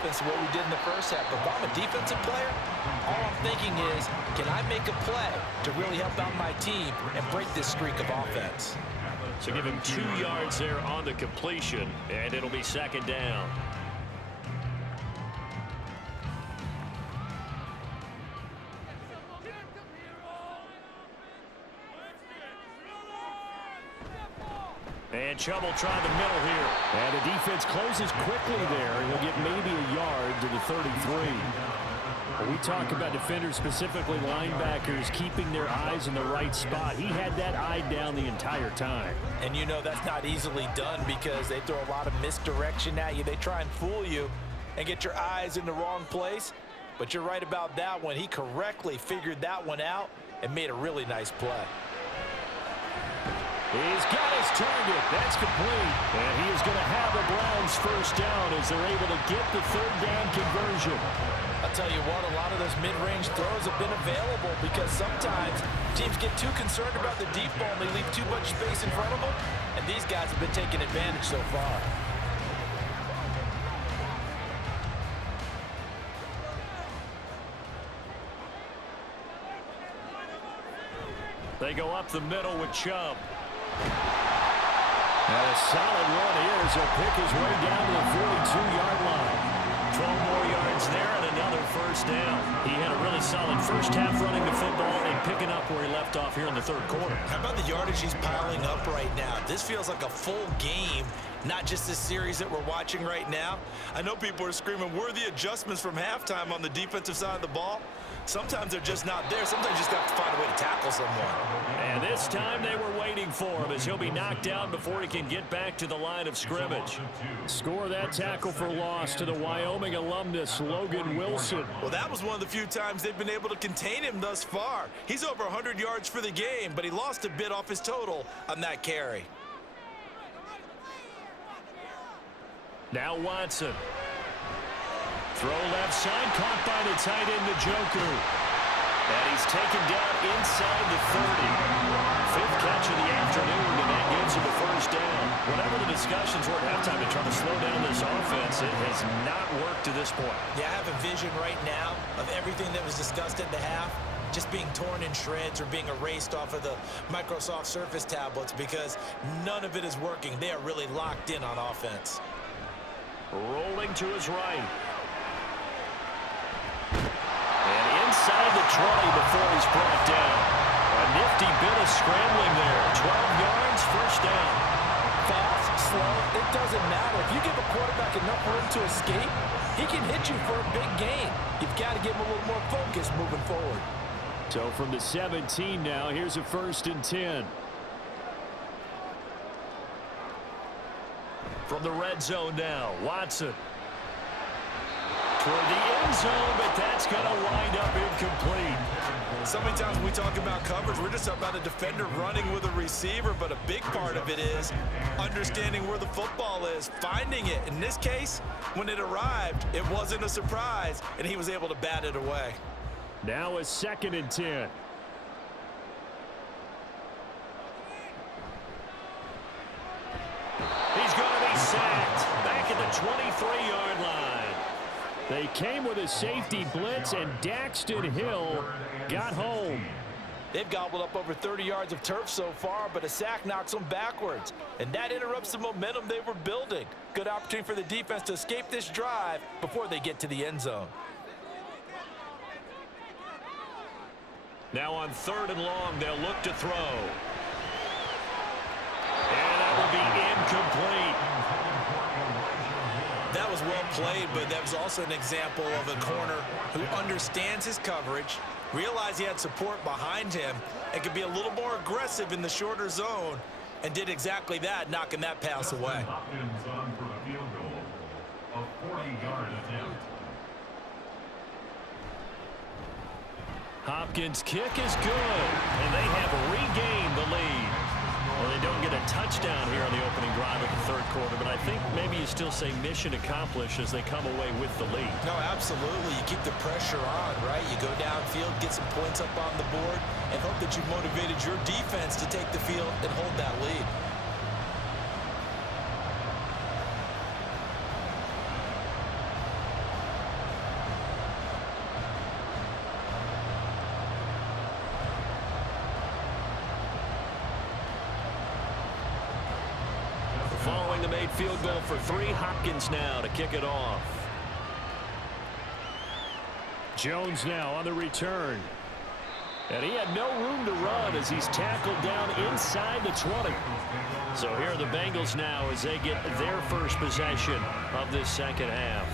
offense to what we did in the first half. But if I'm a defensive player, all I'm thinking is, can I make a play to really help out my team and break this streak of offense? So give him 2 yards there on the completion, and it'll be second down. And trouble trying the middle here. And the defense closes quickly there. He'll get maybe a yard to the 33. When we talk about defenders, specifically linebackers, keeping their eyes in the right spot. He had that eye down the entire time. And you know that's not easily done because they throw a lot of misdirection at you. They try and fool you and get your eyes in the wrong place. But you're right about that one. He correctly figured that one out and made a really nice play. He's got his target. That's complete. And he is going to have the Browns first down as they're able to get the third down conversion. I'll tell you what, a lot of those mid-range throws have been available because sometimes teams get too concerned about the deep ball and they leave too much space in front of them. And these guys have been taking advantage so far. They go up the middle with Chubb. And a solid run here as he'll pick his way down to the 42-yard line. 12 more yards there and another first down. He had a really solid first half running the football and picking up where he left off here in the third quarter. How about the yardage he's piling up right now? This feels like a full game, not just this series that we're watching right now. I know people are screaming, where are the adjustments from halftime on the defensive side of the ball? Sometimes they're just not there. Sometimes you just have to find a way to tackle someone. And this time they were waiting for him as he'll be knocked down before he can get back to the line of scrimmage. Score that tackle for loss to the Wyoming alumnus, Logan Wilson. Well, that was one of the few times they've been able to contain him thus far. He's over 100 yards for the game, but he lost a bit off his total on that carry. Now Watson. Throw left side, caught by the tight end, Njoku. And he's taken down inside the 30. Fifth catch of the afternoon, and that gives him a first down. Whatever the discussions were at halftime to try to slow down this offense, it has not worked to this point. Yeah, I have a vision right now of everything that was discussed at the half just being torn in shreds or being erased off of the Microsoft Surface tablets because none of it is working. They are really locked in on offense. Rolling to his right. And inside the 20 before he's brought down. A nifty bit of scrambling there. 12 yards, first down. Fast, slow, it doesn't matter. If you give a quarterback enough room to escape, he can hit you for a big gain. You've got to give him a little more focus moving forward. So from the 17 now, here's a 1st and 10. From the red zone now, Watson. Toward the end zone, but that's going to wind up incomplete. So many times when we talk about coverage, we're just talking about a defender running with a receiver, but a big part of it is understanding where the football is, finding it. In this case, when it arrived, it wasn't a surprise, and he was able to bat it away. Now a 2nd and 10. He's going to be sacked back at the 23-yard line. They came with a safety blitz, and Daxton Hill got home. They've gobbled up over 30 yards of turf so far, but a sack knocks them backwards. And that interrupts the momentum they were building. Good opportunity for the defense to escape this drive before they get to the end zone. Now on 3rd and long, they'll look to throw. And that will be incomplete. That was well played, but that was also an example of a corner who understands his coverage, realized he had support behind him, and could be a little more aggressive in the shorter zone, and did exactly that, knocking that pass away. Hopkins' kick is good, and they have regained the lead. Well, they don't get a touchdown here on the opening drive of the third quarter, but I think maybe you still say mission accomplished as they come away with the lead. No, absolutely. You keep the pressure on, right? You go downfield, get some points up on the board, and hope that you've motivated your defense to take the field and hold that lead. field goal for 3. Hopkins now to kick it off. Jones now on the return. And he had no room to run as he's tackled down inside the 20. So here are the Bengals now as they get their first possession of this second half.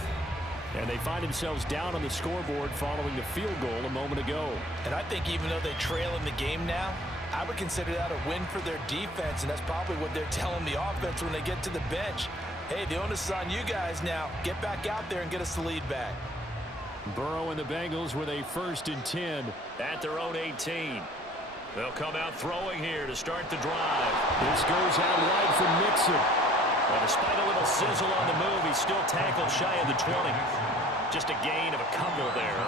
And they find themselves down on the scoreboard following the field goal a moment ago. And I think even though they trail in the game now, I would consider that a win for their defense, and that's probably what they're telling the offense when they get to the bench. Hey, the onus is on you guys now. Get back out there and get us the lead back. Burrow and the Bengals with a 1st and 10 at their own 18. They'll come out throwing here to start the drive. This goes out wide for Mixon. Well, despite a little sizzle on the move, he's still tackled shy of the 20. Just a gain of a couple there,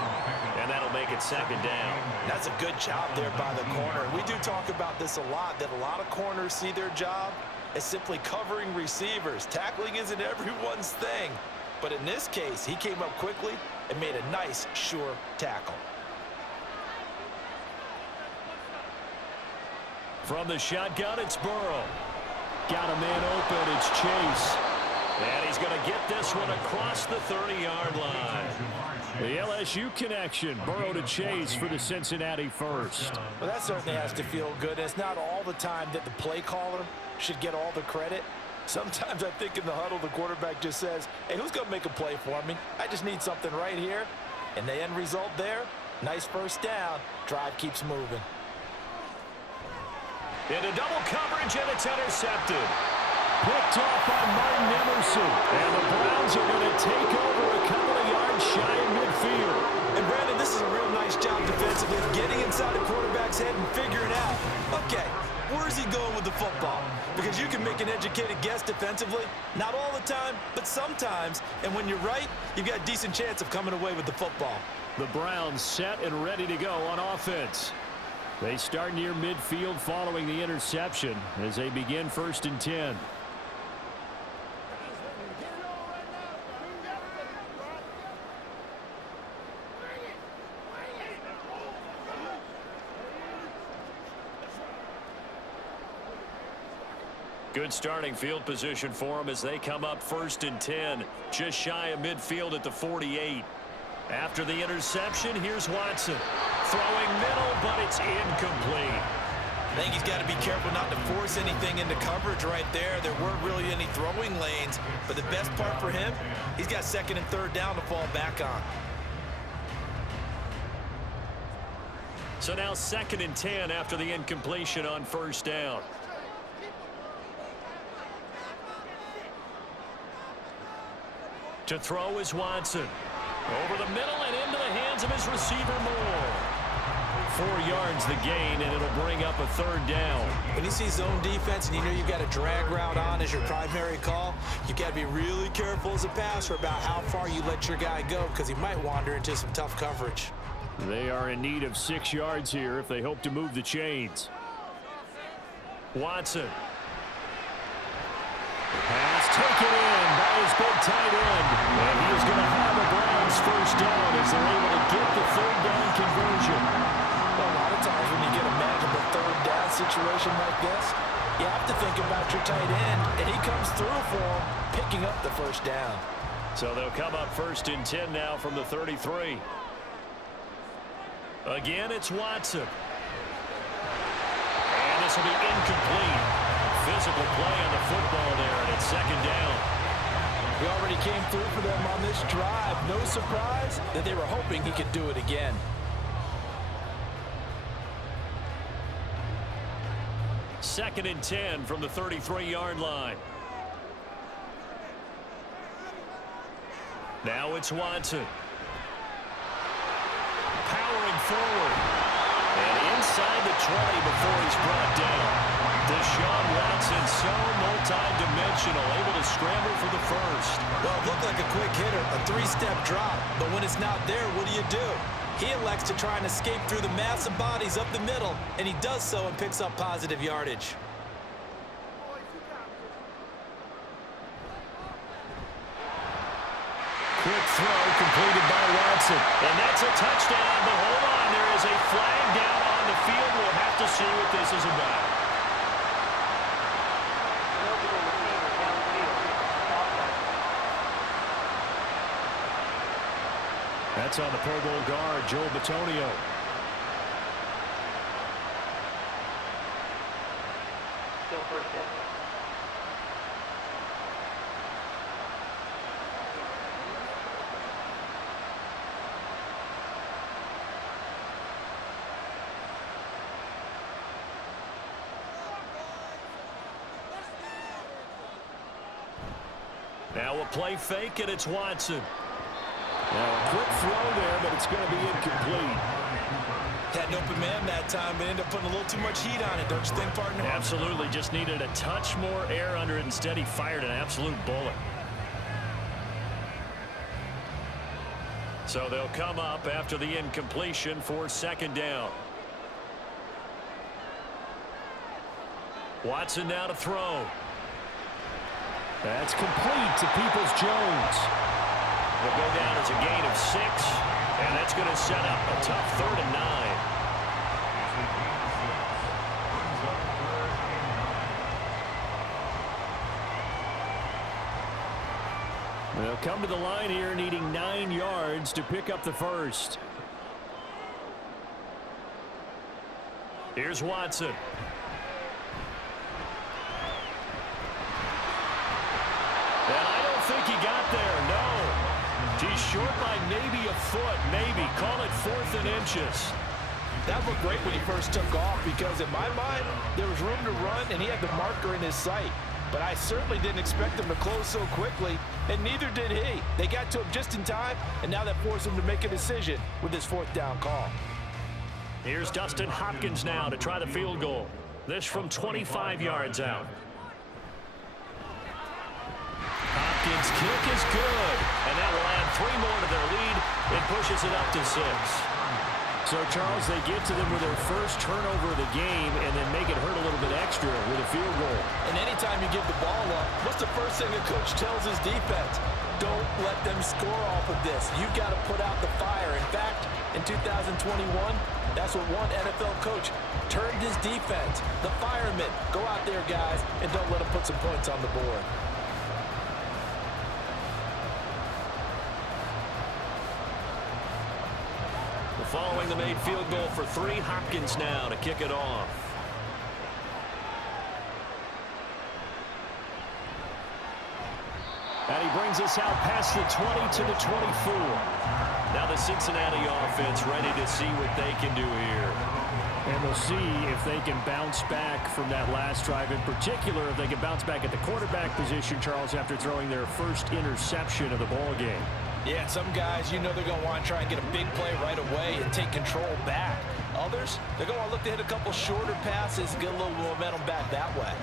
and that'll make it 2nd down. That's a good job there by the corner. We do talk about this a lot, that a lot of corners see their job as simply covering receivers. Tackling isn't everyone's thing. But in this case, he came up quickly and made a nice, sure tackle. From the shotgun, it's Burrow. Got a man open. It's Chase. And he's going to get this one across the 30-yard line. The LSU connection. Burrow to Chase for the Cincinnati first. Well, that certainly has to feel good. It's not all the time that the play caller should get all the credit. Sometimes I think in the huddle, the quarterback just says, hey, who's going to make a play for me? I just need something right here. And the end result there, nice first down. Drive keeps moving. Into double coverage, and it's intercepted. Picked off by Martin Emerson. And the Browns are going to take over a couple of yards shy of midfield. And Brandon, this is a real nice job defensively of getting inside the quarterback's head and figuring out, okay, where's he going with the football? Because you can make an educated guess defensively, not all the time, but sometimes. And when you're right, you've got a decent chance of coming away with the football. The Browns set and ready to go on offense. They start near midfield following the interception as they begin 1st and 10. Good starting field position for them as they come up 1st and 10, just shy of midfield at the 48. After the interception, here's Watson. Throwing middle, but it's incomplete. I think he's got to be careful not to force anything into coverage right there. There weren't really any throwing lanes, but the best part for him, he's got 2nd and 3rd down to fall back on. So now 2nd and 10 after the incompletion on 1st down. To throw is Watson. Over the middle and into the hands of his receiver Moore. 4 yards the gain, and it'll bring up a 3rd down. When you see zone defense and you know you've got a drag route on as your primary call, you've got to be really careful as a passer about how far you let your guy go because he might wander into some tough coverage. They are in need of 6 yards here if they hope to move the chains. Watson. Pass taken in by his big tight end. And he is going to have a Browns 1st down as they're able to get the 3rd down conversion. Well, a lot of times when you get a manageable 3rd down situation like this, you have to think about your tight end, and he comes through for him, picking up the 1st down. So they'll come up 1st and 10 now from the 33. Again, it's Watson. And this will be incomplete. Physical play on the football there, and it's 2nd down. He already came through for them on this drive. No surprise that they were hoping he could do it again. Second and 10 from the 33-yard line. Now it's Watson. Powering forward. And inside the 20 before he's brought down. Deshaun Watson, so multi-dimensional, able to scramble for the 1st. Well, it looked like a quick hitter, a 3-step drop. But when it's not there, what do? He elects to try and escape through the massive bodies up the middle, and he does so and picks up positive yardage. Quick throw completed by Watson. And that's a touchdown, but hold on, there is a flag down on the field. We'll have to see what this is about. That's on the Pro Bowl guard, Joel Bitonio. Still first down. Now a play fake, and it's Watson. Now a quick throw there, but it's going to be incomplete. Had an open man that time, but ended up putting a little too much heat on it, don't you think, partner? Absolutely. Just needed a touch more air under it. Instead, he fired an absolute bullet. So they'll come up after the incompletion for second down. Watson now to throw. That's complete to Peoples-Jones. Will go down as a gain of 6, and that's going to set up a tough 3rd and 9. They'll come to the line here needing 9 yards to pick up the first. Here's Watson. And I don't think he got there, no. He's short by maybe a foot, maybe. Call it 4th and inches. That looked great when he first took off because in my mind, there was room to run and he had the marker in his sight. But I certainly didn't expect him to close so quickly, and neither did he. They got to him just in time, and now that forced him to make a decision with his 4th down call. Here's Dustin Hopkins now to try the field goal. This from 25 yards out. Hopkins' kick is good, and that will add 3 more to their lead. It pushes it up to 6. So, Charles, they get to them with their first turnover of the game and then make it hurt a little bit extra with a field goal. And anytime you give the ball up, what's the first thing a coach tells his defense? Don't let them score off of this. You've got to put out the fire. In fact, in 2021, that's what one NFL coach turned his defense. The firemen. Go out there, guys, and don't let them put some points on the board. Following the made field goal for 3, Hopkins now to kick it off. And he brings us out past the 20 to the 24. Now the Cincinnati offense ready to see what they can do here. And we'll see if they can bounce back from that last drive. In particular, if they can bounce back at the quarterback position, Charles, after throwing their first interception of the ball game. Yeah, some guys, you know they're going to want to try and get a big play right away and take control back. Others, they're going to want to look to hit a couple shorter passes, get a little momentum back that way.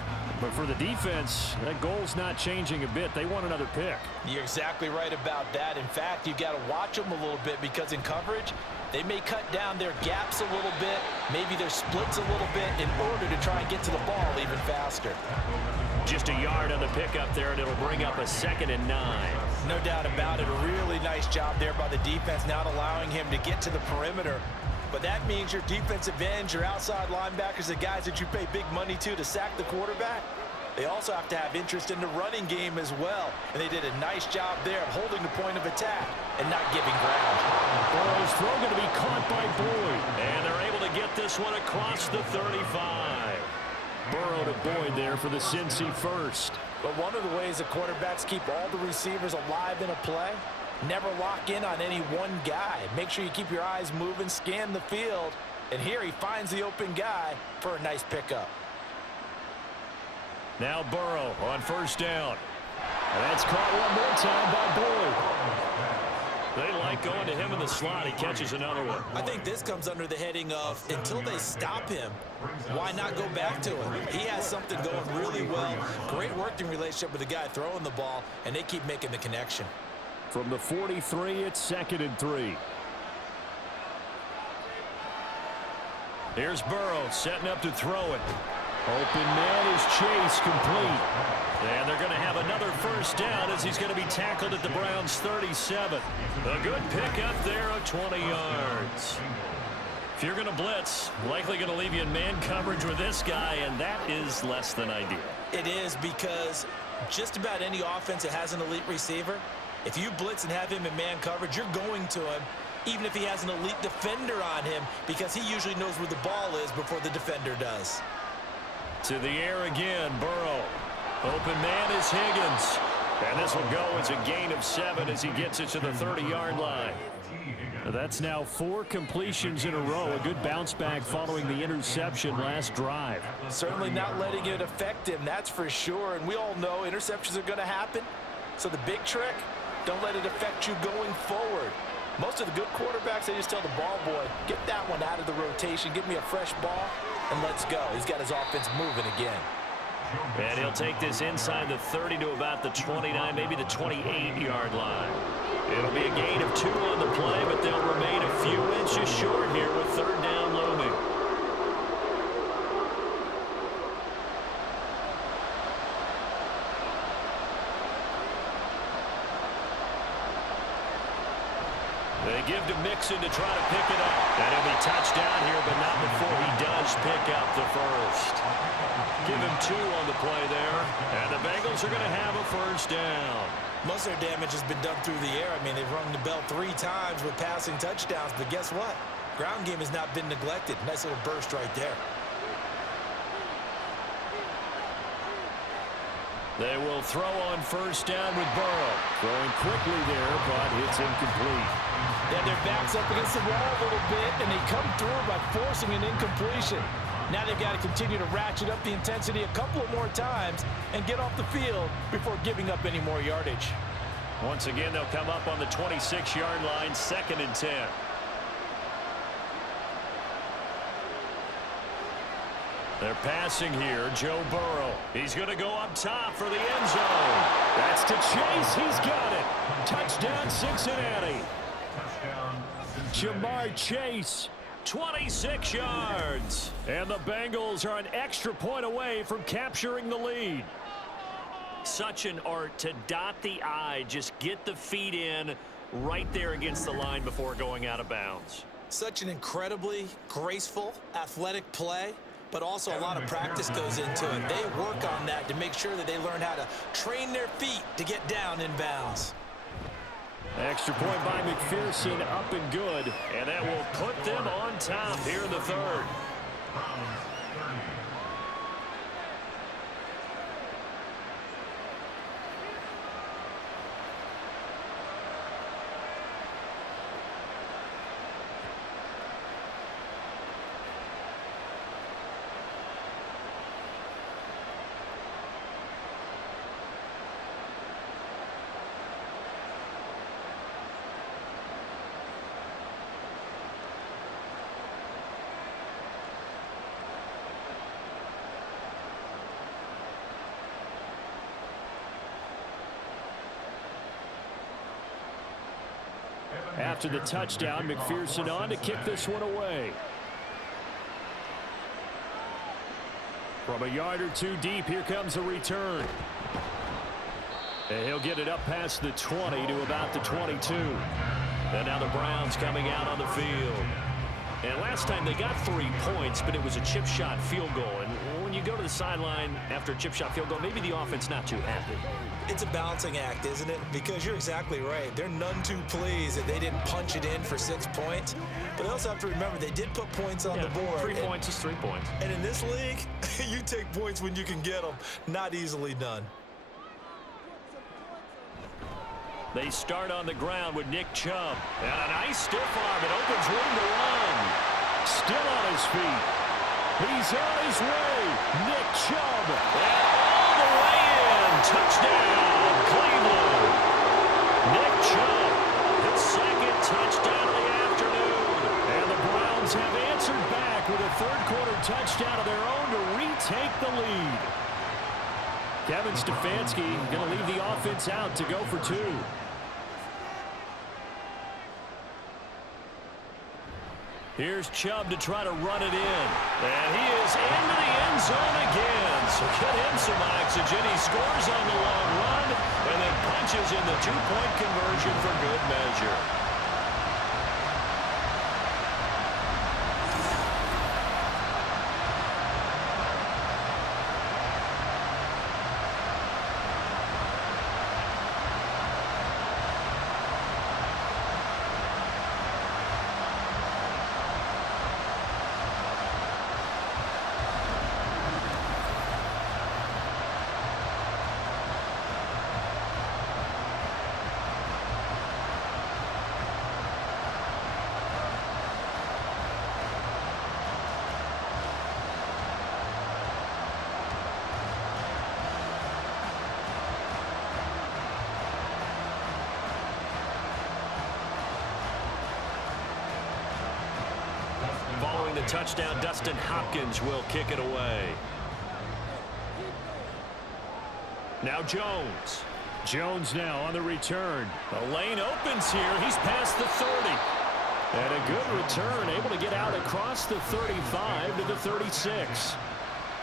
But for the defense, that goal's not changing a bit. They want another pick. You're exactly right about that. In fact, you've got to watch them a little bit because in coverage, they may cut down their gaps a little bit, maybe their splits a little bit in order to try and get to the ball even faster. Just a yard on the pickup there, and it'll bring up a 2nd and 9. No doubt about it. A really nice job there by the defense, not allowing him to get to the perimeter. But that means your defensive ends, your outside linebackers, the guys that you pay big money to sack the quarterback, they also have to have interest in the running game as well. And they did a nice job there of holding the point of attack and not giving ground. Burrow's throw going to be caught by Boyd. And they're able to get this one across the 35. Burrow to Boyd there for the Cincy first. But one of the ways the quarterbacks keep all the receivers alive in a play, never lock in on any one guy. Make sure you keep your eyes moving, scan the field, and here he finds the open guy for a nice pickup. Now Burrow on first down. That's caught one more time by Boyd. They like going to him in the slot. He catches another one. I think this comes under the heading of until they stop him, why not go back to him? He has something going really well. Great working relationship with the guy throwing the ball, and they keep making the connection. From the 43, it's 2nd and 3. Here's Burrow setting up to throw it. Open man is Chase, complete. And they're going to have another first down as he's going to be tackled at the Browns' 37. A good pickup there of 20 yards. If you're going to blitz, likely going to leave you in man coverage with this guy, and that is less than ideal. It is because just about any offense that has an elite receiver, If you blitz and have him in man coverage, you're going to him, even if he has an elite defender on him, because he usually knows where the ball is before the defender does. To the air again, Burrow. Open man is Higgins. And this will go as a gain of 7 as he gets it to the 30-yard line. That's now 4 completions in a row. A good bounce back following the interception last drive. Certainly not letting it affect him, that's for sure. And we all know interceptions are going to happen. So the big trick, don't let it affect you going forward. Most of the good quarterbacks, they just tell the ball boy, get that one out of the rotation, give me a fresh ball, and let's go. He's got his offense moving again. And he'll take this inside the 30 to about the 29, maybe the 28-yard line. It'll be a gain of 2 on the play, but they'll remain a few inches short here with 3rd down looming. They give to Mixon to try to pick it up. And he'll be touchdown here, but not before he does pick up the first. Give him 2 on the play there. And the Bengals are going to have a 1st down. Most of their damage has been done through the air. I mean, they've rung the bell 3 times with passing touchdowns, but guess what? Ground game has not been neglected. Nice little burst right there. They will throw on 1st down with Burrow. Throwing quickly there, but it's incomplete. They have their backs up against the wall a little bit, and they come through by forcing an incompletion. Now they've got to continue to ratchet up the intensity a couple of more times and get off the field before giving up any more yardage. Once again, they'll come up on the 26-yard line, 2nd and 10. They're passing here, Joe Burrow. He's going to go up top for the end zone. That's to Chase. He's got it. Touchdown, Cincinnati. Jamar Chase. 26 yards. And the Bengals are an extra point away from capturing the lead. Such an art to dot the I, just get the feet in right there against the line before going out of bounds. Such an incredibly graceful, athletic play, but also a lot of practice goes into it. They work on that to make sure that they learn how to train their feet to get down in bounds. Extra point by McPherson, up and good. And that will put them on top here in the 3rd. After the touchdown, McPherson on to kick this one away. From a yard or 2 deep, here comes a return. And he'll get it up past the 20 to about the 22. And now the Browns coming out on the field. And last time they got 3 points, but it was a chip shot field goal. And when you go to the sideline after a chip shot field goal, maybe the offense not too happy. It's a balancing act, isn't it? Because you're exactly right. They're none too pleased that they didn't punch it in for 6 points. But they also have to remember they did put points on the board. 3 points is 3 points. And in this league, you take points when you can get them. Not easily done. They start on the ground with Nick Chubb. And a nice stiff arm. It opens room to run. Still on his feet. He's on his way. Nick Chubb. And all the way in. Touchdown, Cleveland. Nick Chubb, his 2nd touchdown of the afternoon. And the Browns have answered back with a 3rd quarter touchdown of their own to retake the lead. Kevin Stefanski going to leave the offense out to go for 2. Here's Chubb to try to run it in. And he is into the end zone again. So get him some oxygen. He scores on the long run and then punches in the 2-point conversion for good measure. the touchdown. Dustin Hopkins will kick it away. Now Jones. Jones now on the return. The lane opens here. He's past the 30. And a good return, able to get out across the 35 to the 36.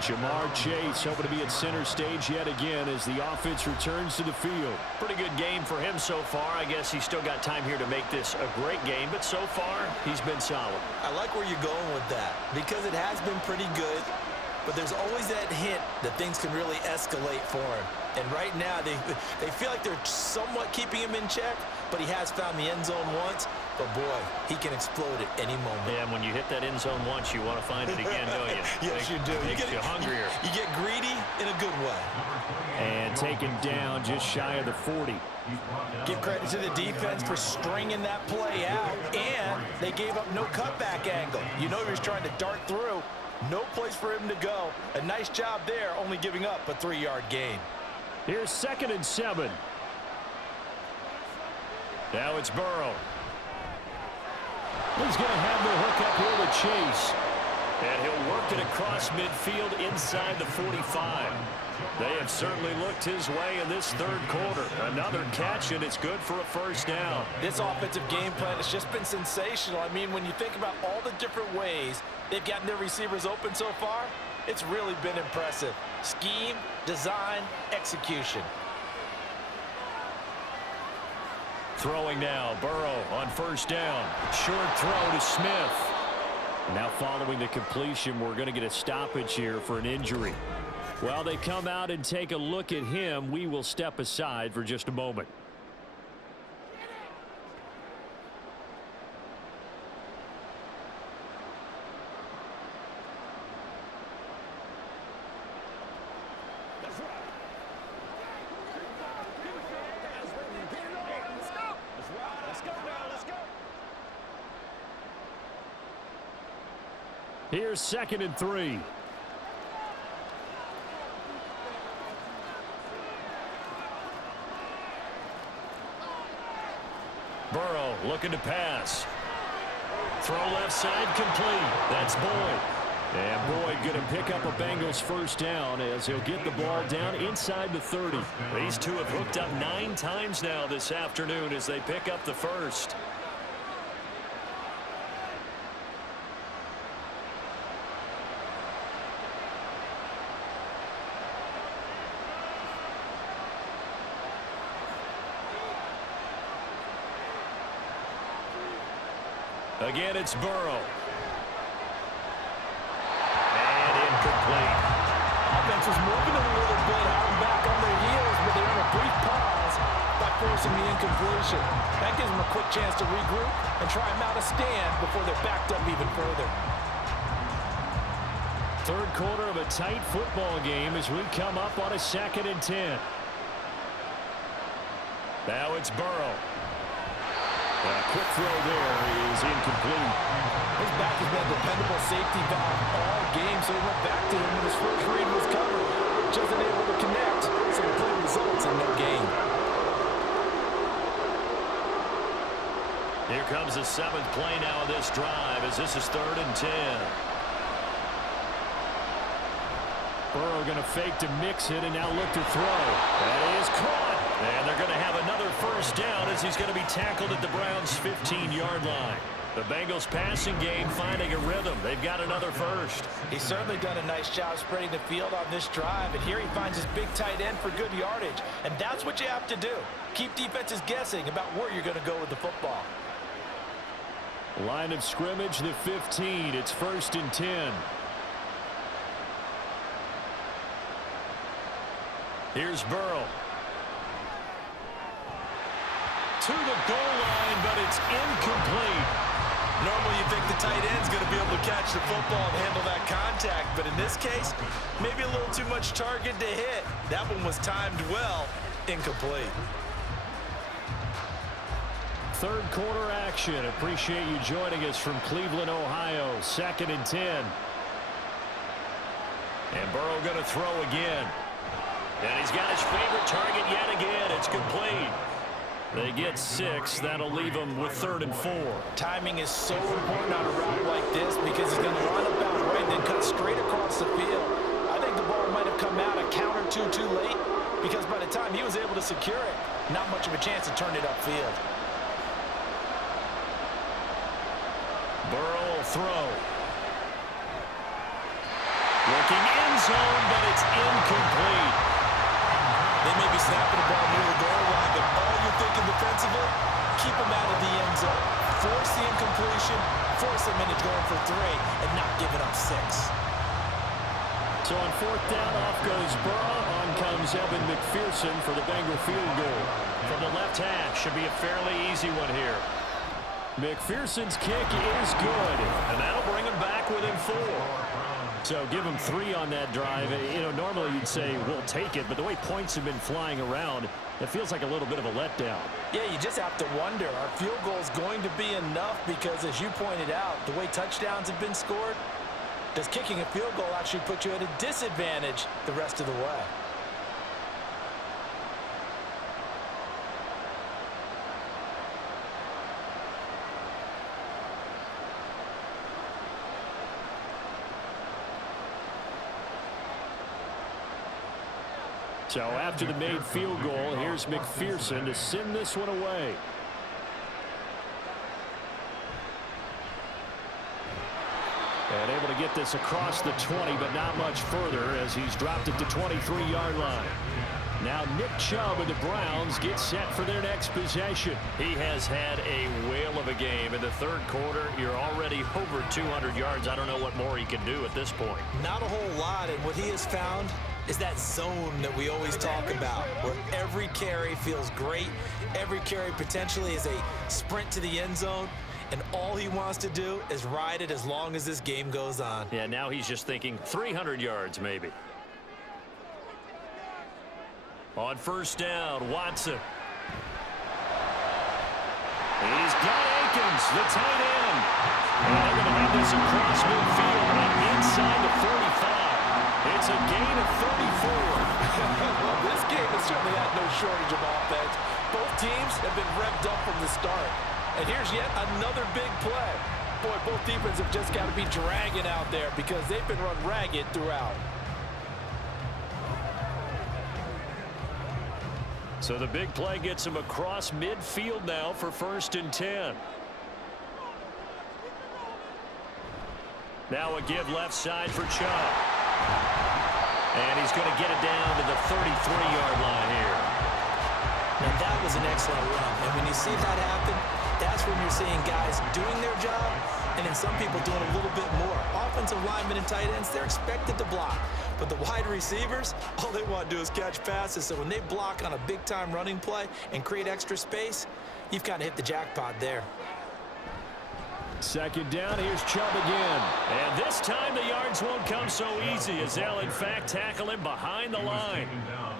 Jamar Chase hoping to be at center stage yet again as the offense returns to the field. Pretty good game for him so far. I guess he's still got time here to make this a great game, but so far he's been solid. I like where you're going with that because it has been pretty good, but there's always that hint that things can really escalate for him. And right now they feel like they're somewhat keeping him in check, but he has found the end zone once. But, boy, he can explode at any moment. Yeah, and when you hit that end zone once, you want to find it again, don't you? Yes, you do. Makes you hungrier. You get greedy in a good way. And taken down just shy of the 40. Give credit to the defense for stringing that play out, and they gave up no cutback angle. You know he was trying to dart through. No place for him to go. A nice job there, only giving up a 3-yard gain. Here's 2nd and 7. Now it's Burrow. He's going to have the hook up here to Chase. And he'll work it across midfield inside the 45. They have certainly looked his way in this third quarter. Another catch, and it's good for a first down. This offensive game plan has just been sensational. I mean, when you think about all the different ways they've gotten their receivers open so far, it's really been impressive. Scheme, design, execution. Throwing now, Burrow on first down. Short throw to Smith. Now following the completion, we're going to get a stoppage here for an injury. While they come out and take a look at him, we will step aside for just a moment. Here's 2nd and 3. Burrow looking to pass. Throw left side complete. That's Boyd. And Boyd going to pick up a Bengals first down as he'll get the ball down inside the 30. These two have hooked up 9 times now this afternoon as they pick up the first. Again, it's Burrow. And incomplete. Offense was moving a little bit out and back on their heels, but they're on a brief pause by forcing the incompletion. That gives them a quick chance to regroup and try and mount a stand before they're backed up even further. Third quarter of a tight football game as we come up on a 2nd and 10. Now it's Burrow. A quick throw there is incomplete. His back has been a dependable safety valve all game, so he went back to him when his first read was covered. Just unable to connect, so the play results in no gain. Here comes the 7th play now of this drive as this is 3rd and 10. Burrow going to fake to mix it and now look to throw. That is caught. And they're going to have another first down as he's going to be tackled at the Browns' 15-yard line. The Bengals passing game finding a rhythm. They've got another first. He's certainly done a nice job spreading the field on this drive, and here he finds his big tight end for good yardage. And that's what you have to do. Keep defenses guessing about where you're going to go with the football. Line of scrimmage, the 15. It's 1st and 10. Here's Burrow. To the goal line, but it's incomplete. Normally you think the tight end's going to be able to catch the football and handle that contact, but in this case, maybe a little too much target to hit. That one was timed well, incomplete. Third quarter action. Appreciate you joining us from Cleveland, Ohio. 2nd and 10. And Burrow going to throw again. And he's got his favorite target yet again. It's complete. They get 6. That'll leave them with 3rd and 4. Timing is so important on a route like this because he's going to line up out right and then cut straight across the field. I think the ball might have come out a count or two too late because by the time he was able to secure it, not much of a chance to turn it upfield. Burrow will throw. Looking end zone, but it's incomplete. They may be snapping the ball near the goal line, but all you're thinking defensively, keep them out of the end zone. Force the incompletion, force them into going for 3, and not giving up 6. So on 4th down, off goes Burrow. On comes Evan McPherson for the Bengal field goal. From the left hash, should be a fairly easy one here. McPherson's kick is good. And that'll bring him back within 4. So give him 3 on that drive. You know, normally you'd say we'll take it, but the way points have been flying around, it feels like a little bit of a letdown. Yeah, you just have to wonder, are field goals going to be enough? Because as you pointed out, the way touchdowns have been scored, does kicking a field goal actually put you at a disadvantage the rest of the way? So after the made field goal, here's McPherson to send this one away. And able to get this across the 20, but not much further as he's dropped it to 23-yard line. Now Nick Chubb and the Browns get set for their next possession. He has had a whale of a game. In the 3rd quarter, you're already over 200 yards. I don't know what more he can do at this point. Not a whole lot, and what he has found is that zone that we always talk about, where every carry feels great. Every carry potentially is a sprint to the end zone, and all he wants to do is ride it as long as this game goes on. Yeah, now he's just thinking 300 yards maybe. On 1st down, Watson. He's got Akins, the tight end. And they're going to have this across midfield and inside the 45. It's a gain of 34. Well, this game has certainly had no shortage of offense. Both teams have been revved up from the start. And here's yet another big play. Boy, both defenses have just got to be dragging out there because they've been run ragged throughout. So the big play gets him across midfield now for 1st and 10. Now a give left side for Chubb. And he's going to get it down to the 33-yard line here. Now that was an excellent run, and when you see that happen, that's when you're seeing guys doing their job and then some people doing a little bit more. Offensive linemen and tight ends, they're expected to block. But the wide receivers, all they want to do is catch passes. So when they block on a big-time running play and create extra space, you've kind of hit the jackpot there. 2nd down, here's Chubb again. And this time the yards won't come so easy as they'll, in fact, tackle him behind the line.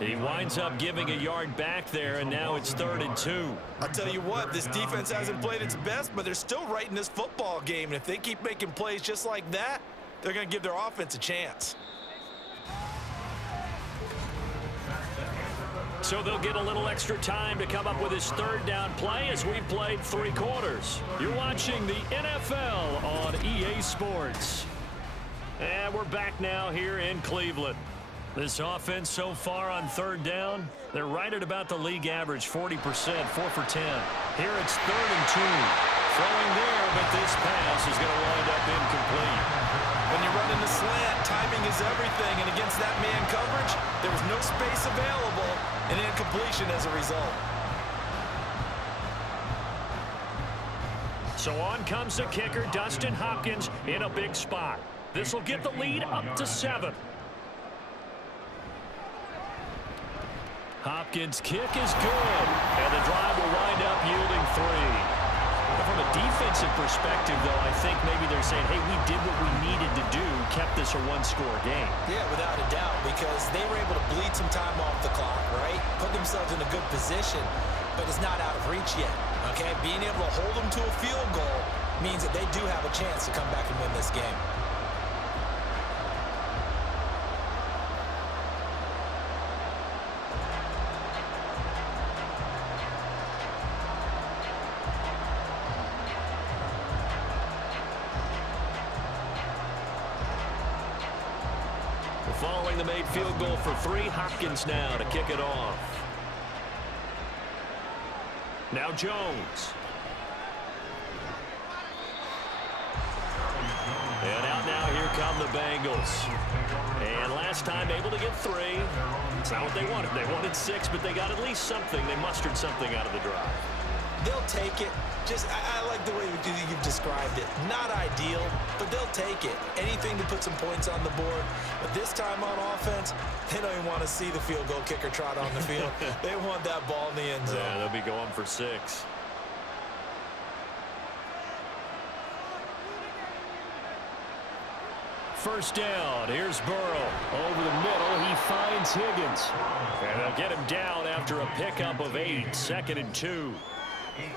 He winds up giving a yard back there, and now it's 3rd and 2. I'll tell you what, this defense hasn't played its best, but they're still right in this football game. And if they keep making plays just like that, they're going to give their offense a chance. So they'll get a little extra time to come up with his 3rd down play as we've played 3 quarters. You're watching the NFL on EA Sports. And we're back now here in Cleveland. This offense so far on 3rd down, they're right at about the league average, 40%, 4 for 10. Here it's 3rd and 2. Throwing there, but this pass is going to wind up incomplete. When you're running the slant, timing is everything, and against that man coverage, there was no space available, and incompletion as a result. So on comes the kicker, Dustin Hopkins, in a big spot. This will get the lead up to 7. Hopkins' kick is good, and the drive will wind up yielding 3. From a defensive perspective, though, I think maybe they're saying, hey, we did what we needed to do, kept this a 1-score game. Yeah, without a doubt, because they were able to bleed some time off the clock, right? Put themselves in a good position, but it's not out of reach yet, okay? Being able to hold them to a field goal means that they do have a chance to come back and win this game. Following the made field goal for 3, Hopkins now to kick it off. Now Jones. And out now, here come the Bengals. And last time able to get 3. It's not what they wanted. They wanted 6, but they got at least something. They mustered something out of the drive. They'll take it. I like the way you've described it. Not ideal, but they'll take it. Anything to put some points on the board. But this time on offense, they don't even want to see the field goal kicker trot on the field. They want that ball in the end zone. Yeah, they'll be going for 6. First down. Here's Burrow. Over the middle, he finds Higgins. And they'll get him down after a pickup of 8. 2nd and 2.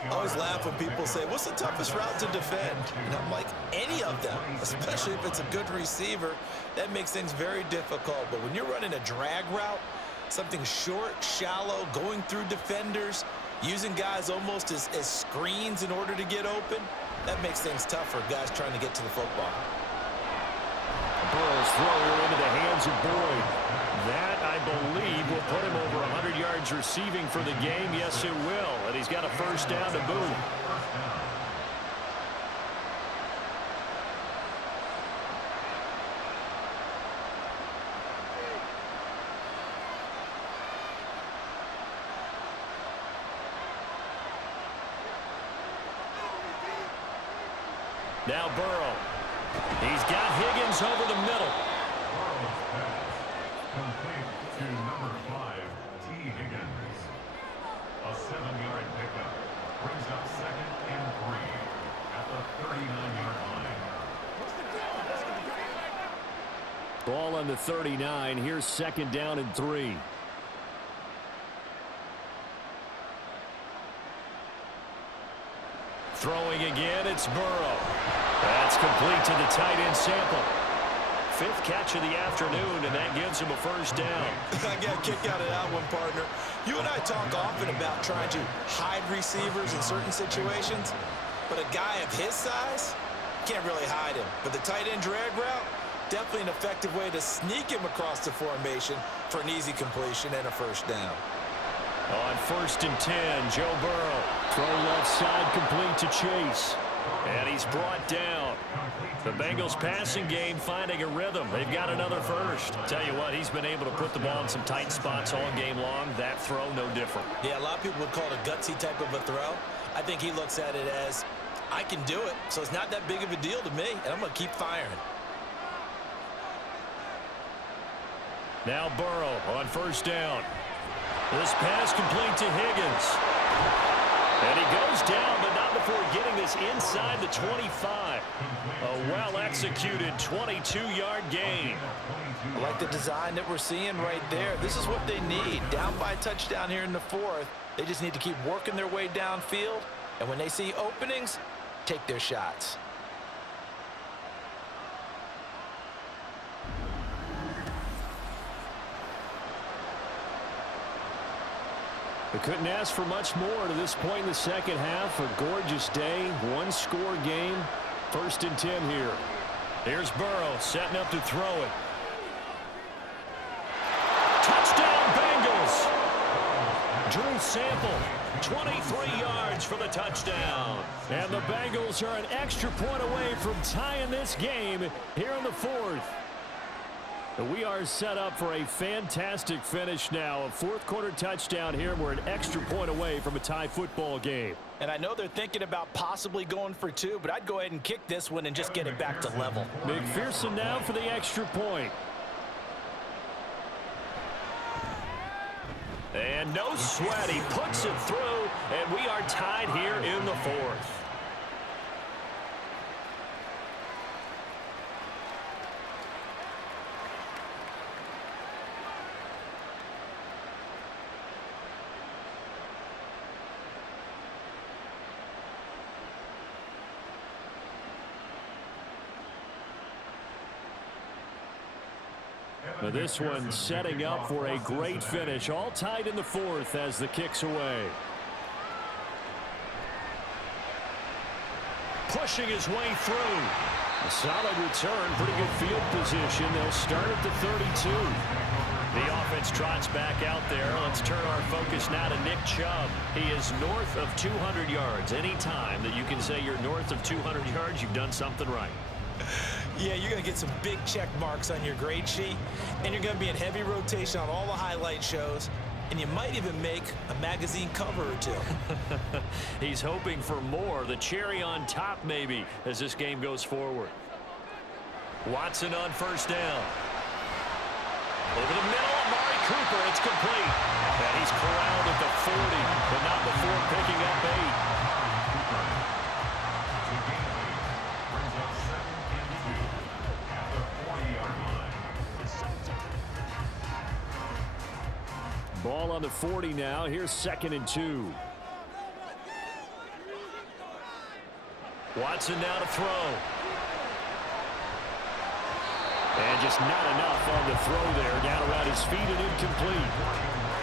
I always laugh when people say, what's the toughest route to defend? And I'm like, any of them, especially if it's a good receiver. That makes things very difficult. But when you're running a drag route, something short, shallow, going through defenders, using guys almost as screens in order to get open, that makes things tough for guys trying to get to the football. Burrow's throw into the hands of Boyd. That, I believe, will put him over 100 yards receiving for the game. Yes, it will. And he's got a first down to boot. Now Burrow. He's got Higgins over the middle. Complete to number 5, T. Higgins. A 7-yard pickup brings up 2nd and 3 at the 39-yard line. Ball on the 39. Here's 2nd down and 3. Throwing again, it's Burrow. That's complete to the tight end Sample. 5th catch of the afternoon, and that gives him a first down. I got a kick out of that one, partner. You and I talk often about trying to hide receivers in certain situations, but a guy of his size, can't really hide him. But the tight end drag route, definitely an effective way to sneak him across the formation for an easy completion and a first down. On 1st and 10, Joe Burrow. Throw left side complete to Chase. And he's brought down. The Bengals passing game finding a rhythm. They've got another first. Tell you what, he's been able to put the ball in some tight spots all game long. That throw, no different. Yeah, a lot of people would call it a gutsy type of a throw. I think he looks at it as, I can do it, so it's not that big of a deal to me, and I'm going to keep firing. Now Burrow on 1st down. This pass complete to Higgins. And he goes down, but not before getting this inside the 25. A well-executed 22-yard gain. I like the design that we're seeing right there. This is what they need. Down by a touchdown here in the 4th. They just need to keep working their way downfield. And when they see openings, take their shots. They couldn't ask for much more to this point in the second half. A gorgeous day, one-score game. 1st and 10 here. Here's Burrow setting up to throw it. Touchdown, Bengals! Drew Sample, 23 yards for the touchdown. And the Bengals are an extra point away from tying this game here in the 4th. We are set up for a fantastic finish now. A 4th quarter touchdown here. We're an extra point away from a tie football game. And I know they're thinking about possibly going for 2, but I'd go ahead and kick this one and just get it back to level. McPherson now for the extra point. And no sweat. He puts it through, and we are tied here in the 4th. Now this one setting up for a great finish. All tied in the 4th as the kick's away. Pushing his way through. A solid return, pretty good field position. They'll start at the 32. The offense trots back out there. Let's turn our focus now to Nick Chubb. He is north of 200 yards. Any time that you can say you're north of 200 yards, you've done something right. Yeah, you're going to get some big check marks on your grade sheet, and you're going to be in heavy rotation on all the highlight shows, and you might even make a magazine cover or two. He's hoping for more, the cherry on top maybe, as this game goes forward. Watson on first down. Over the middle, Amari Cooper, it's complete. And he's corralled at the 40, but not before picking up 8. Ball on the 40 now. Here's 2nd and 2. Watson now to throw. And just not enough on the throw there. Down around his feet and incomplete.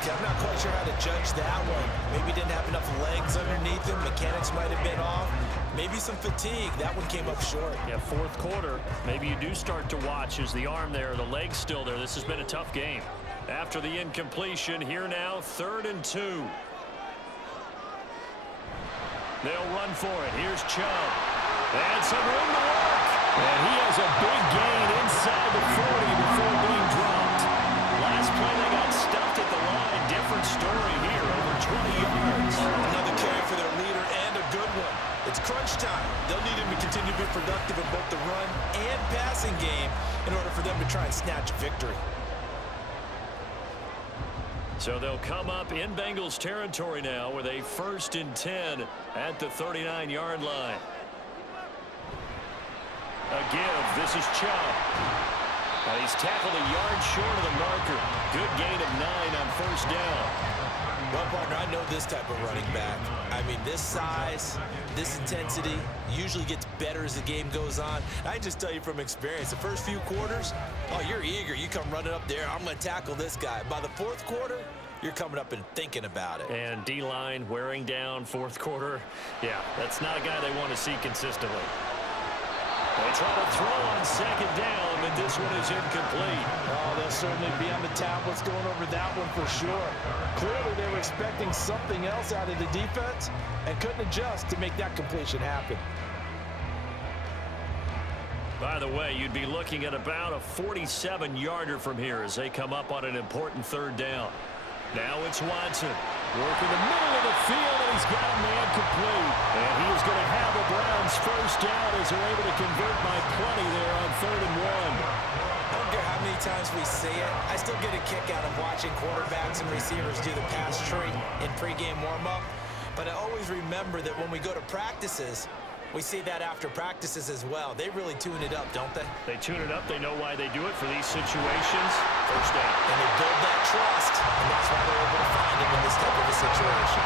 I'm not quite sure how to judge that one. Maybe didn't have enough legs underneath him. Mechanics might have been off. Maybe some fatigue. That one came up short. Yeah, fourth quarter. Maybe you do start to watch as the arm there, the leg's still there. This has been a tough game. After the incompletion, here now, 3rd and 2. They'll run for it. Here's Chubb. And some room to work. And he has a big gain inside the 40 before being dropped. Last play, they got stuffed at the line. Different story here, over 20 yards. Another carry for their leader and a good one. It's crunch time. They'll need him to continue to be productive in both the run and passing game in order for them to try and snatch a victory. So they'll come up in Bengals territory now with a 1st and 10 at the 39-yard line. A give. This is Chubb. And he's tackled a yard short of the marker. Good gain of 9 on first down. Well, partner, I know this type of running back. I mean, this size, this intensity usually gets better as the game goes on. I just tell you from experience, the first few quarters, oh, you're eager. You come running up there, I'm going to tackle this guy. By the 4th quarter, you're coming up and thinking about it. And D-line wearing down 4th quarter. Yeah, that's not a guy they want to see consistently. They try to throw on 2nd down, but this one is incomplete. Oh, they'll certainly be on the tablets going over that one for sure. Clearly, they were expecting something else out of the defense and couldn't adjust to make that completion happen. By the way, you'd be looking at about a 47-yarder from here as they come up on an important 3rd down. Now it's Watson. Working the middle of the field, and he's got a man complete. And he is going to have the Browns first down as they're able to convert by plenty there on 3rd and 1. I don't care how many times we see it. I still get a kick out of watching quarterbacks and receivers do the pass tree in pregame warm-up. But I always remember that when we go to practices, we see that after practices as well. They really tune it up, don't they? They tune it up. They know why they do it for these situations. First down. And they build that trust, and that's why they're able to find him in this type of a situation.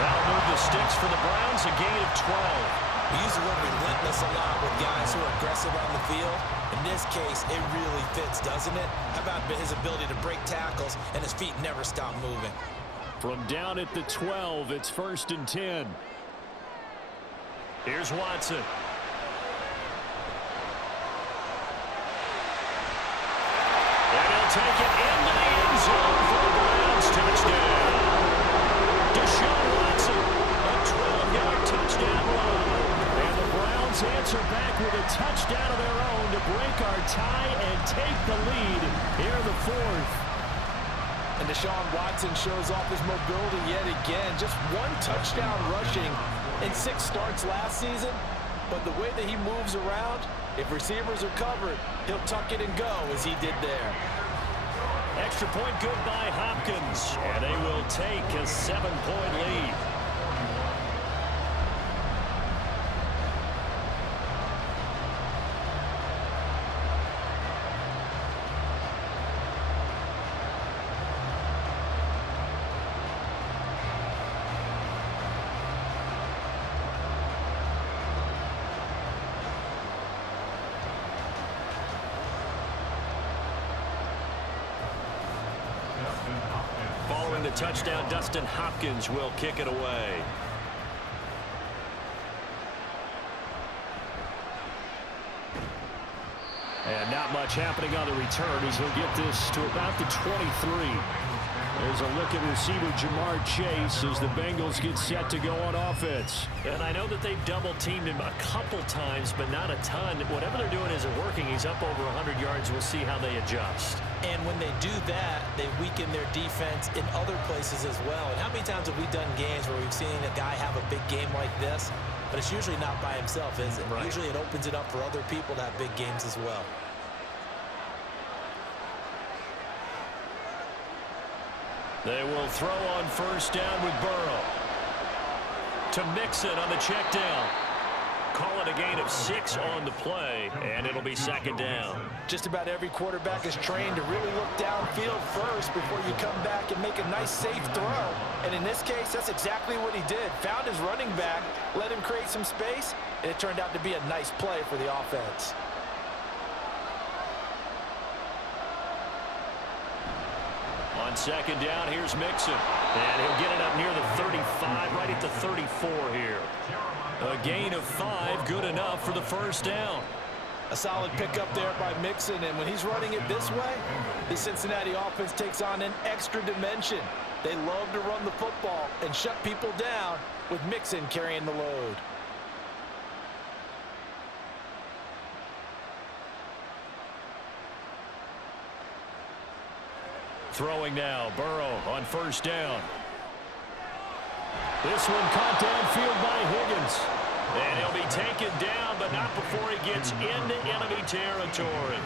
That'll move the sticks for the Browns, a gain of 12. We use the word relentless a lot with guys who are aggressive on the field. In this case, it really fits, doesn't it? How about his ability to break tackles and his feet never stop moving? From down at the 12, it's 1st and 10. Here's Watson. And he'll take it into the end zone for the Browns touchdown. Deshaun Watson, a 12-yard touchdown run. And the Browns answer back with a touchdown of their own to break our tie and take the lead here in the 4th. And Deshaun Watson shows off his mobility yet again. Just 1 touchdown rushing in 6 starts last season. But the way that he moves around, if receivers are covered, he'll tuck it and go as he did there. Extra point good by Hopkins. And they will take a 7-point lead. Following the touchdown, Dustin Hopkins will kick it away. And not much happening on the return as he'll get this to about the 23. There's a look at receiver Jamar Chase as the Bengals get set to go on offense. And I know that they've double-teamed him a couple times, but not a ton. Whatever they're doing isn't working. He's up over 100 yards. We'll see how they adjust. And when they do that, they weaken their defense in other places as well. And how many times have we done games where we've seen a guy have a big game like this? But it's usually not by himself, is it? Right. Usually it opens it up for other people to have big games as well. They will throw on first down with Burrow. To Mixon on the check down. Call it a gain of 6 on the play, and it'll be second down. Just about every quarterback is trained to really look downfield first before you come back and make a nice, safe throw. And in this case, that's exactly what he did. Found his running back, let him create some space, and it turned out to be a nice play for the offense. On second down, here's Mixon. And he'll get it up near the 35, right at the 34 here. A gain of 5, good enough for the first down. A solid pickup there by Mixon, and when he's running it this way, the Cincinnati offense takes on an extra dimension. They love to run the football and shut people down with Mixon carrying the load. Throwing now, Burrow on first down. This one caught downfield by Higgins. And he'll be taken down, but not before he gets into enemy territory.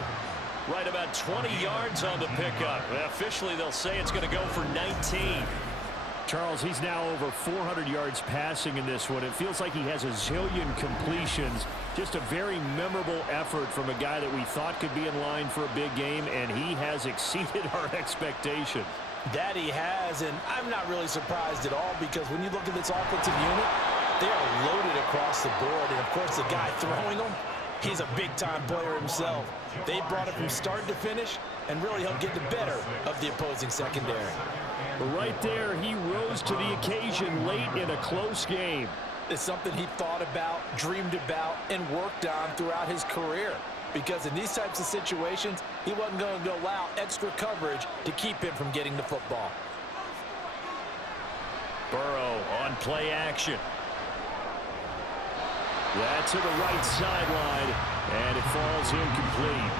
Right about 20 yards on the pickup. Officially, they'll say it's going to go for 19. Charles, he's now over 400 yards passing in this one. It feels like he has a zillion completions. Just a very memorable effort from a guy that we thought could be in line for a big game, and he has exceeded our expectations. That he has, and I'm not really surprised at all because when you look at this offensive unit, they are loaded across the board. And, of course, the guy throwing them, he's a big-time player himself. They brought it from start to finish and really helped get the better of the opposing secondary. But right there, he rose to the occasion late in a close game. It's something he thought about, dreamed about, and worked on throughout his career. Because in these types of situations, he wasn't going to allow extra coverage to keep him from getting the football. Burrow on play action. That's to the right sideline, and it falls incomplete.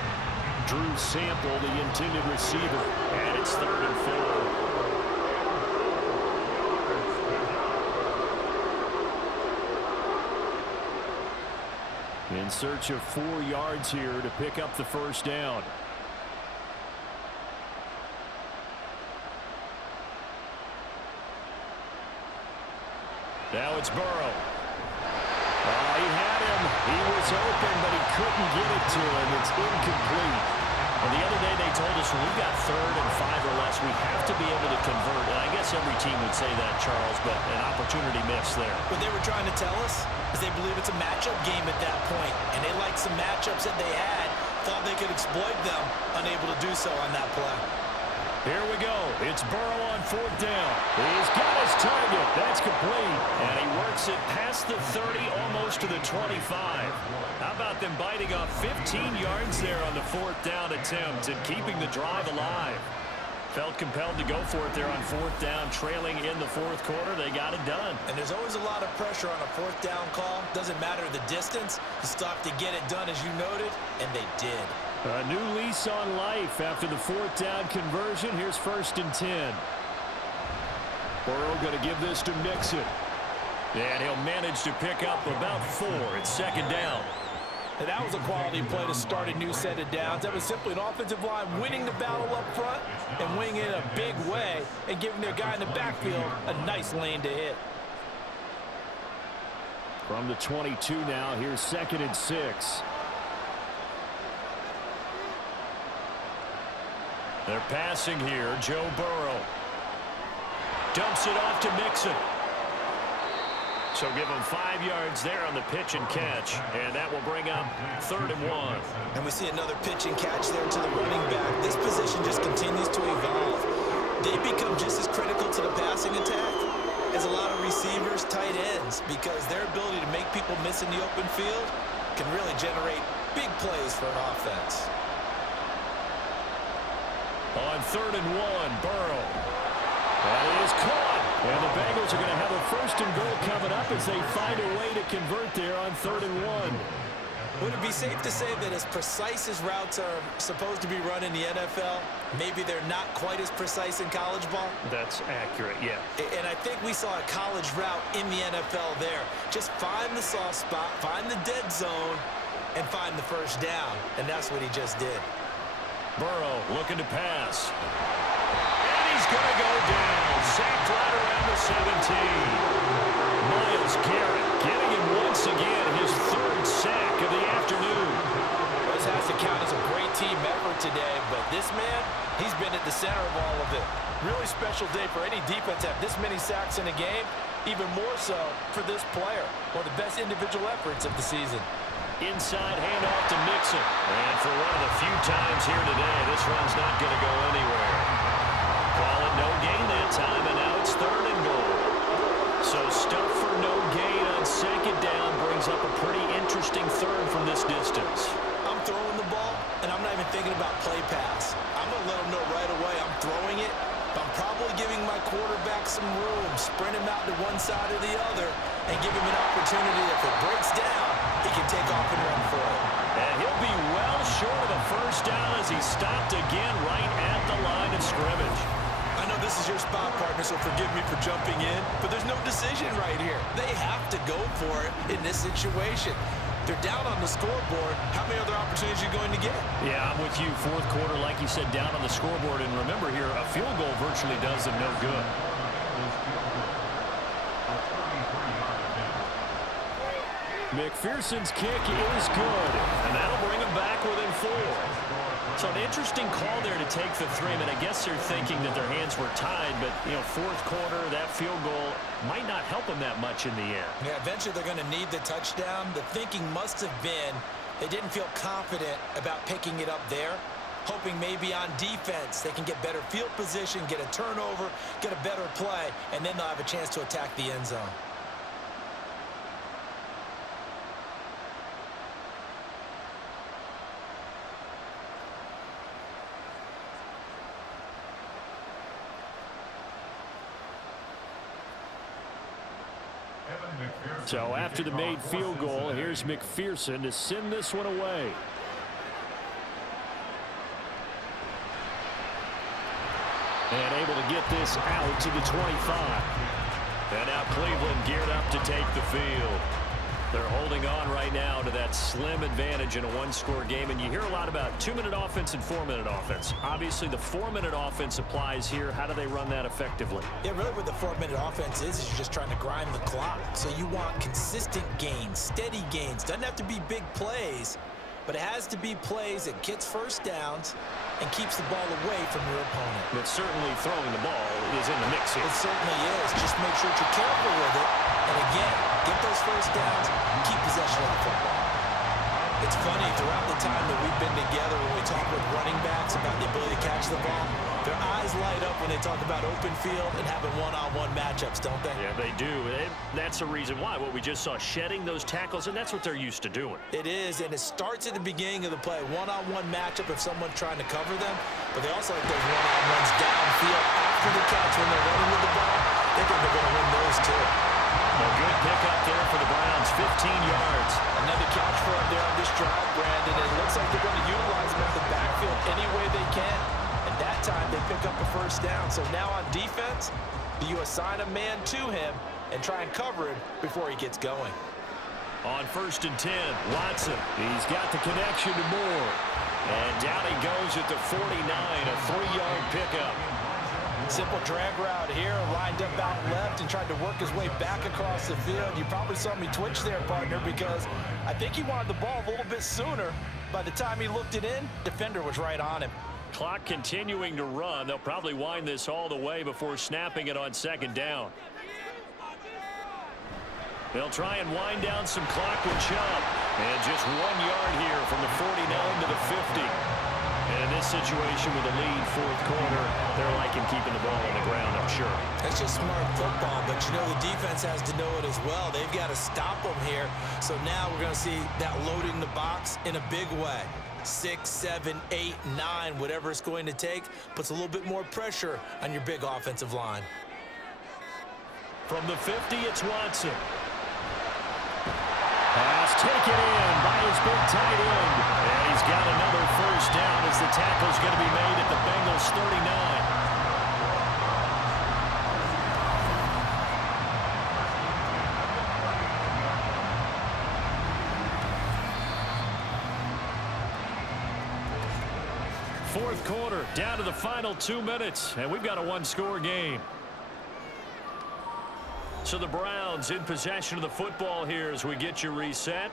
Drew Sample, the intended receiver, and it's 3rd and 4. In search of 4 yards here to pick up the first down. Now it's Burrow. He had him. He was open, but he couldn't get it to him. It's incomplete. And the other day they told us when we've got 3rd and 5 or less, we have to be able to convert. And I guess every team would say that, Charles, but an opportunity missed there. What they were trying to tell us is they believe it's a matchup game at that point, and they liked some matchups that they had, thought they could exploit them, unable to do so on that play. Here we go. It's Burrow on 4th down. He's got his target. That's complete. And he works it past the 30, almost to the 25. How about them biting off 15 yards there on the 4th down attempt and keeping the drive alive? Felt compelled to go for it there on 4th down, trailing in the 4th quarter. They got it done. And there's always a lot of pressure on a 4th down call. Doesn't matter the distance. You stop to get it done, as you noted, and they did. A new lease on life after the 4th down conversion. Here's 1st and 10. Burrow going to give this to Mixon. And he'll manage to pick up about 4. It's 2nd down. And that was a quality play to start a new set of downs. That was simply an offensive line winning the battle up front and winning it in a big way and giving their guy in the backfield a nice lane to hit. From the 22 now, here's 2nd and 6. They're passing here. Joe Burrow dumps it off to Mixon. So give him 5 yards there on the pitch and catch, and that will bring up 3rd and 1. And we see another pitch and catch there to the running back. This position just continues to evolve. They become just as critical to the passing attack as a lot of receivers, tight ends, because their ability to make people miss in the open field can really generate big plays for an offense. On 3rd and 1, Burrow. That is caught. And the Bengals are going to have a 1st and goal coming up as they find a way to convert there on 3rd and 1. Would it be safe to say that as precise as routes are supposed to be run in the NFL, maybe they're not quite as precise in college ball? That's accurate, yeah. And I think we saw a college route in the NFL there. Just find the soft spot, find the dead zone, and find the 1st down. And that's what he just did. Burrow looking to pass. And he's going to go down. Sacked right around the 17. Myles Garrett getting him once again, his 3rd sack of the afternoon. This has to count as a great team effort today, but this man, he's been at the center of all of it. Really special day for any defense to have this many sacks in a game, even more so for this player. One of the best individual efforts of the season. Inside handoff to Mixon. And for one of the few times here today, this run's not going to go anywhere. Call it no gain that time, and now it's 3rd and goal. So stuff for no gain on 2nd down brings up a pretty interesting 3rd from this distance. I'm throwing the ball, and I'm not even thinking about play pass. I'm going to let him know right away I'm throwing it, but I'm probably giving my quarterback some room, sprint him out to one side or the other, and give him an opportunity. If it breaks down, he can take off and run for it. And he'll be well short of a 1st down as he stopped again right at the line of scrimmage. I know this is your spot, partner, so forgive me for jumping in, but there's no decision right here. They have to go for it in this situation. They're down on the scoreboard. How many other opportunities are you going to get? Yeah, I'm with you. 4th quarter, like you said, down on the scoreboard. And remember here, a field goal virtually does them no good. McPherson's kick is good, and that'll bring him back within 4. So an interesting call there to take the 3. I mean, I guess they're thinking that their hands were tied, but, 4th quarter, that field goal might not help them that much in the end. Yeah, eventually they're going to need the touchdown. The thinking must have been they didn't feel confident about picking it up there, hoping maybe on defense they can get better field position, get a turnover, get a better play, and then they'll have a chance to attack the end zone. So after the made field goal, here's McPherson to send this one away. And able to get this out to the 25. And now Cleveland geared up to take the field. They're holding on right now to that slim advantage in a 1-score game. And you hear a lot about 2-minute offense and 4-minute offense. Obviously, the 4-minute offense applies here. How do they run that effectively? Yeah, really what the 4-minute offense is you're just trying to grind the clock. So you want consistent gains, steady gains. Doesn't have to be big plays, but it has to be plays that gets 1st downs and keeps the ball away from your opponent. But certainly throwing the ball is in the mix here. It certainly is. Just make sure that you're careful with it. And again, get those 1st downs, keep possession of the football. It's funny, throughout the time that we've been together, when we talk with running backs about the ability to catch the ball, their eyes light up when they talk about open field and having one-on-one matchups, don't they? Yeah, they do. That's the reason why. What we just saw, shedding those tackles, and that's what they're used to doing. It is, and it starts at the beginning of the play. One-on-one matchup if someone's trying to cover them, but they also like those one-on-ones downfield after the catch when they're running with the ball. They think they're going to win those too. A good pickup there for the Browns, 15 yards. Another catch for them there on this drive, Brandon. It looks like they're going to utilize him at the backfield any way they can. And that time they pick up a 1st down. So now on defense, you assign a man to him and try and cover him before he gets going. On 1st and 10, Watson. He's got the connection to Moore. And down he goes at the 49, a 3-yard pickup. Simple drag route here, lined up out left and tried to work his way back across the field. You probably saw me twitch there, partner, because I think he wanted the ball a little bit sooner. By the time he looked it in, defender was right on him. Clock continuing to run. They'll probably wind this all the way before snapping it on 2nd down. They'll try and wind down some clock with Chubb. And just 1 yard here from the 49 to the 50. And in this situation with a lead, fourth quarter, they're liking keeping the ball on the ground, I'm sure. That's just smart football, but you know the defense has to know it as well. They've got to stop them here. So now we're going to see that loading the box in a big way. 6, 7, 8, 9, whatever it's going to take, puts a little bit more pressure on your big offensive line. From the 50, it's Watson. Pass taken in by his big tight end. And he's got another first down as the tackle's going to be made at the Bengals 39. Fourth quarter, down to the final 2 minutes, and we've got a one-score game. So the Browns in possession of the football here as we get you reset.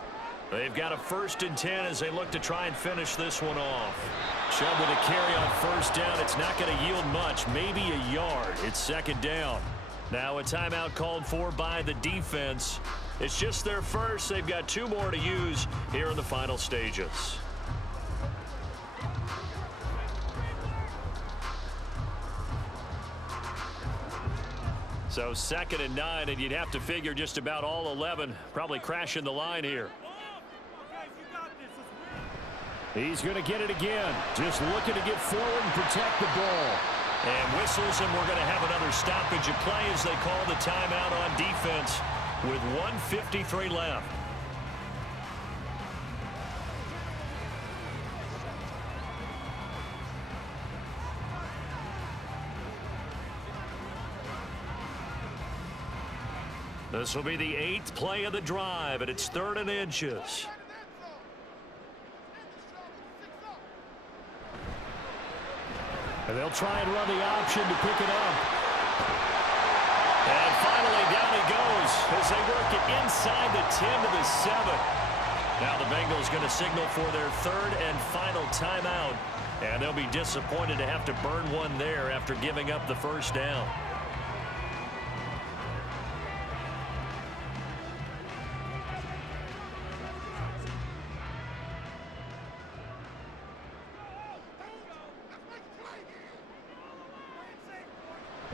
They've got a 1st and 10 as they look to try and finish this one off. Chubb with a carry on first down. It's not going to yield much, maybe a yard. It's 2nd down. Now a timeout called for by the defense. It's just their first. They've got 2 more to use here in the final stages. So 2nd and 9, and you'd have to figure just about all 11 probably crashing the line here. He's going to get it again. Just looking to get forward and protect the ball. And whistles, and we're going to have another stoppage of play as they call the timeout on defense with 1:53 left. This will be the 8th play of the drive, and it's 3rd and inches. And they'll try and run the option to pick it up. And finally, down he goes as they work it inside the 10 to the 7. Now the Bengals going to signal for their 3rd and final timeout. And they'll be disappointed to have to burn one there after giving up the first down.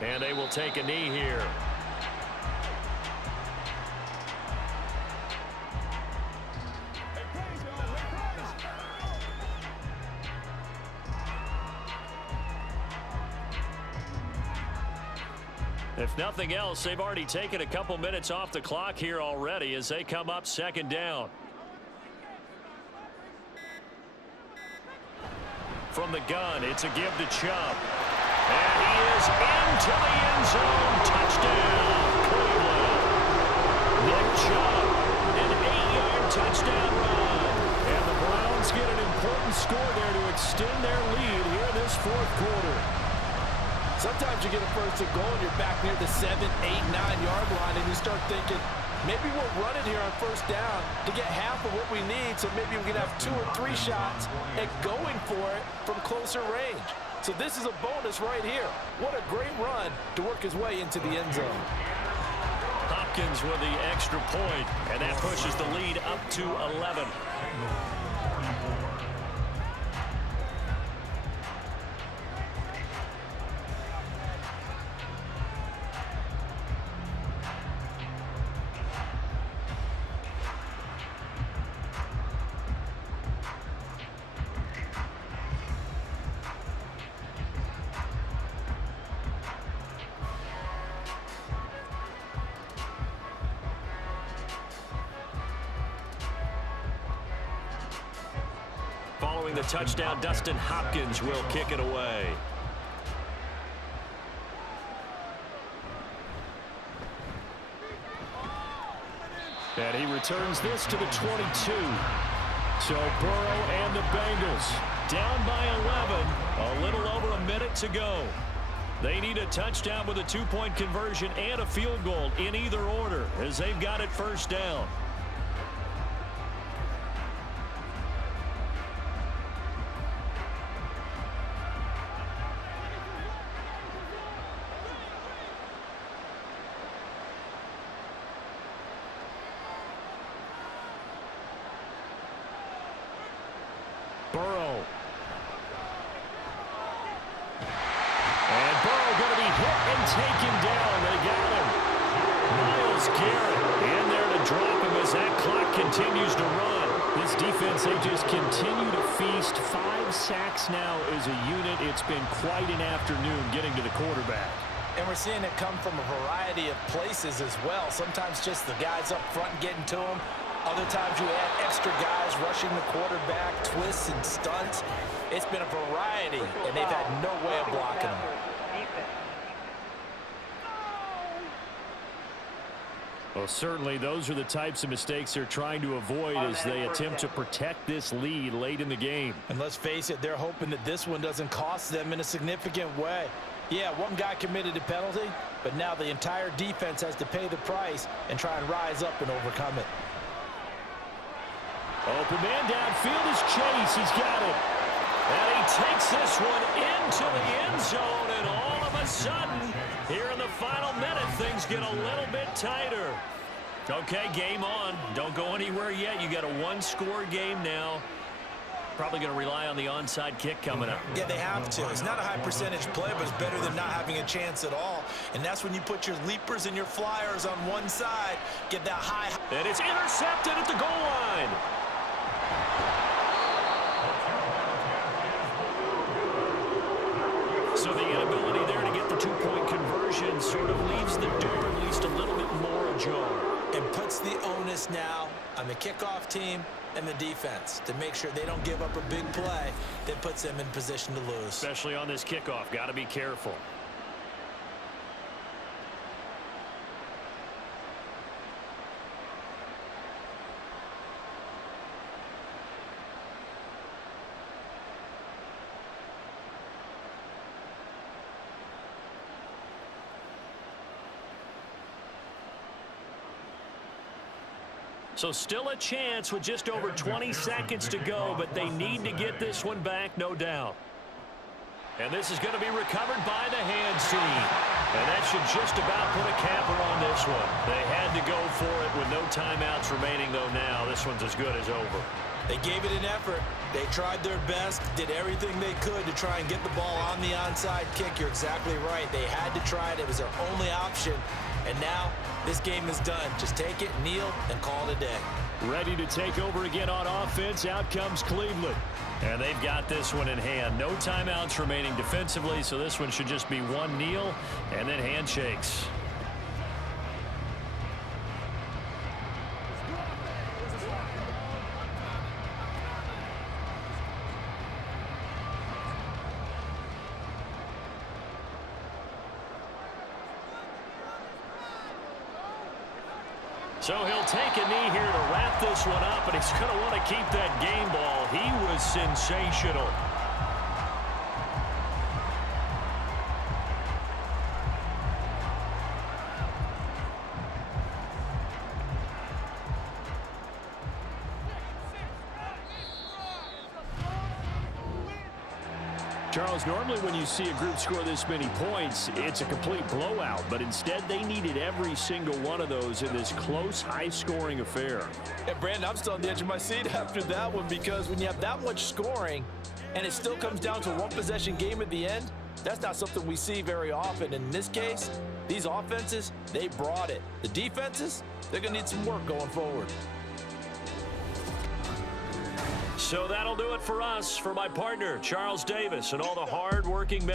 And they will take a knee here. If nothing else, they've already taken a couple minutes off the clock here already as they come up 2nd down. From the gun, it's a give to Chubb. And he is into the end zone. Touchdown, Cleveland. Nick Chubb, an 8-yard touchdown run. And the Browns get an important score there to extend their lead here in this 4th quarter. Sometimes you get a 1st and goal and you're back near the 7, 8, 9-yard line, and you start thinking, maybe we'll run it here on 1st down to get half of what we need, so maybe we can have 2 or 3 shots at going for it from closer range. So this is a bonus right here. What a great run to work his way into the end zone. Hopkins with the extra point, and that pushes the lead up to 11. Following the touchdown, Dustin Hopkins will kick it away. And he returns this to the 22. So Burrow and the Bengals Down by 11, a little over a minute to go. They need a touchdown with a 2-point conversion and a field goal in either order as they've got it 1st down. Burrow. that clock continues to run. This defense, they just continue to feast. 5 sacks now as a unit. It's been quite an afternoon getting to the quarterback. And we're seeing it come from a variety of places as well. Sometimes just the guys up front getting to him. Other times you add extra guys rushing the quarterback, twists and stunts. It's been a variety, and they've had no way of blocking him. Well, certainly those are the types of mistakes they're trying to avoid as they attempt to protect this lead late in the game. And let's face it, they're hoping that this one doesn't cost them in a significant way. Yeah, one guy committed a penalty, but now the entire defense has to pay the price and try and rise up and overcome it. Open man downfield is Chase. He's got it. And he takes this one into the end zone, and all of a sudden, here in the final minute, things get a little bit tighter. Okay, game on. Don't go anywhere yet. You got a one-score game now. Probably going to rely on the onside kick coming up. Yeah, they have to. It's not a high-percentage play, but it's better than not having a chance at all. And that's when you put your leapers and your flyers on one side, get that high. And it's intercepted at the goal line. So the inability there to get the two-point conversion sort of leaves the door at least a little bit more ajar. And puts the onus now on the kickoff team and the defense to make sure they don't give up a big play that puts them in position to lose. Especially on this kickoff. Got to be careful. So still a chance with just over 20 seconds to go, but they need to get this one back, no doubt. And this is going to be recovered by the hands team. And that should just about put a capper on this one. They had to go for it with no timeouts remaining, though now. This one's as good as over. They gave it an effort. They tried their best, did everything they could to try and get the ball on the onside kick. You're exactly right. They had to try it. It was their only option. And now this game is done. Just take it, kneel, and call it a day. Ready to take over again on offense. Out comes Cleveland. And they've got this one in hand. No timeouts remaining defensively, so this one should just be one kneel and then handshakes. So he'll take a knee here to wrap this one up, and he's going to want to keep that game ball. He was sensational. Charles, normally when you see a group score this many points, it's a complete blowout. But instead, they needed every single one of those in this close, high-scoring affair. Yeah, Brandon, I'm still on the edge of my seat after that one because when you have that much scoring and it still comes down to a one-possession game at the end, that's not something we see very often. In this case, these offenses, they brought it. The defenses, they're going to need some work going forward. So that'll do it for us. For my partner, Charles Davis, and all the hard-working men.